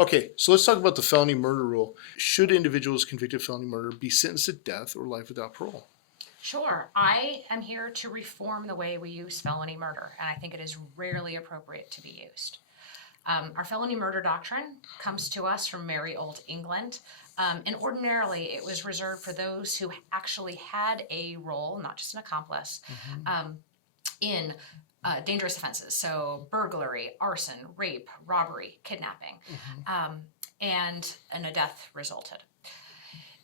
Okay, so let's talk about the felony murder rule. Should individuals convicted of felony murder be sentenced to death or life without parole? Sure. I am here to reform the way we use felony murder, and I think it is rarely appropriate to be used. Our felony murder doctrine comes to us from merry old England, and ordinarily it was reserved for those who actually had a role, not just an accomplice, in dangerous offenses. So burglary, arson, rape, robbery, kidnapping, and a death resulted.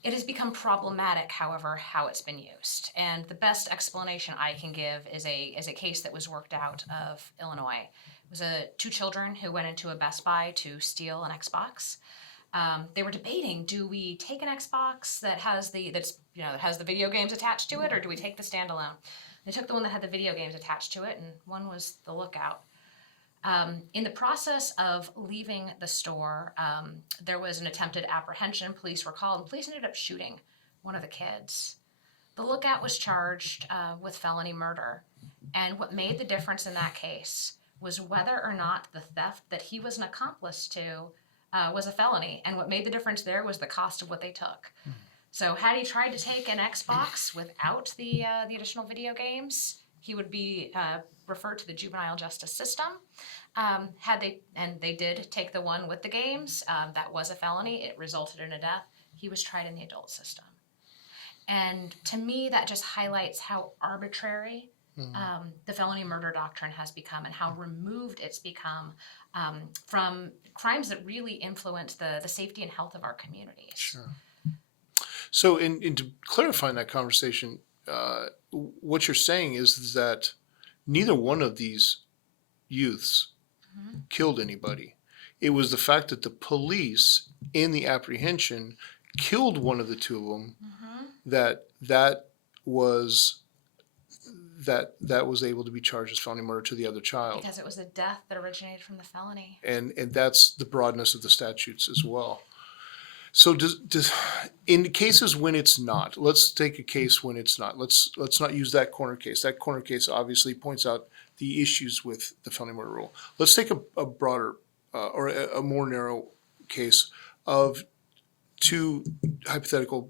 It has become problematic, however, how it's been used. And the best explanation I can give is a case that was worked out of Illinois. It was two children who went into a Best Buy to steal an Xbox. They were debating: do we take an Xbox that has the video games attached to it, or do we take the standalone? They took the one that had the video games attached to it, and one was the Lookout. In the process of leaving the store, there was an attempted apprehension. Police were called, and police ended up shooting one of the kids. The Lookout was charged with felony murder, and what made the difference in that case was whether or not the theft that he was an accomplice to was a felony, and what made the difference there was the cost of what they took. So had he tried to take an Xbox without the additional video games, he would be referred to the juvenile justice system. They did take the one with the games, that was a felony. It resulted in a death. He was tried in the adult system. And to me, that just highlights how arbitrary the felony murder doctrine has become, and how removed it's become from crimes that really influence the safety and health of our communities. Sure. So in to clarify that conversation, what you're saying is that neither one of these youths killed anybody. It was the fact that the police, in the apprehension, killed one of the two of them that was able to be charged as felony murder to the other child. Because it was a death that originated from the felony. And that's the broadness of the statutes as well. So does in cases when it's not, let's take a case when it's not. Let's not use that corner case. That corner case obviously points out the issues with the felony murder rule. Let's take a broader or a more narrow case of two hypothetical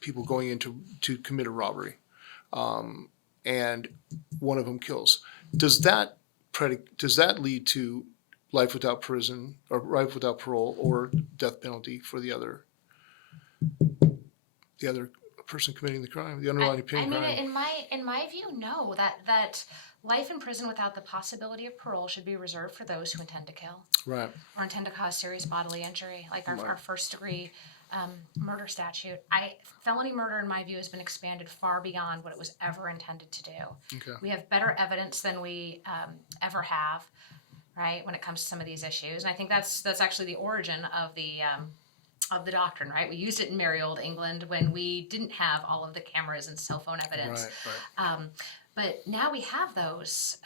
people going to commit a robbery, and one of them kills. Does that lead to life without prison or life without parole or death penalty for the other person committing the crime, the underlying crime? In my view, no. That life in prison without the possibility of parole should be reserved for those who intend to kill, Right. or intend to cause serious bodily injury, like our first degree murder statute. Felony murder, in my view, has been expanded far beyond what it was ever intended to do. Okay. We have better evidence than we ever have, right, when it comes to some of these issues. And I think that's actually the origin of the doctrine, right? We used it in merry old England when we didn't have all of the cameras and cell phone evidence. Right. But now we have those,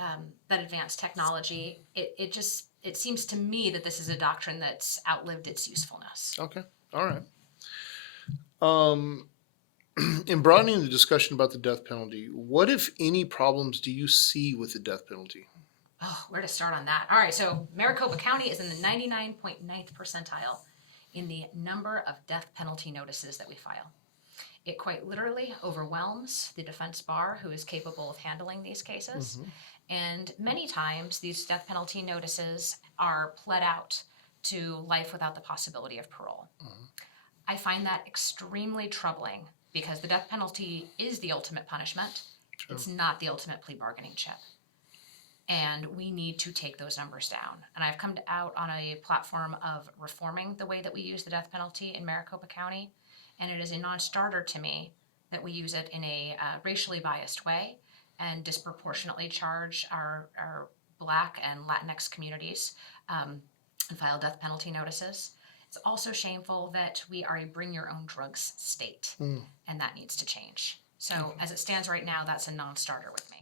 that advanced technology. It seems to me that this is a doctrine that's outlived its usefulness. Okay. All right. In broadening the discussion about the death penalty, what, if any, problems do you see with the death penalty? Oh, where to start on that? All right, so Maricopa County is in the 99.9th percentile in the number of death penalty notices that we file. It quite literally overwhelms the defense bar, who is capable of handling these cases. And many times these death penalty notices are pled out to life without the possibility of parole. I find that extremely troubling, because the death penalty is the ultimate punishment. Sure. It's not the ultimate plea bargaining chip. And we need to take those numbers down. And I've come out on a platform of reforming the way that we use the death penalty in Maricopa County. And it is a non-starter to me that we use it in a racially biased way and disproportionately charge our Black and Latinx communities and file death penalty notices. It's also shameful that we are a bring your own drugs state, and that needs to change. So as it stands right now, that's a non-starter with me.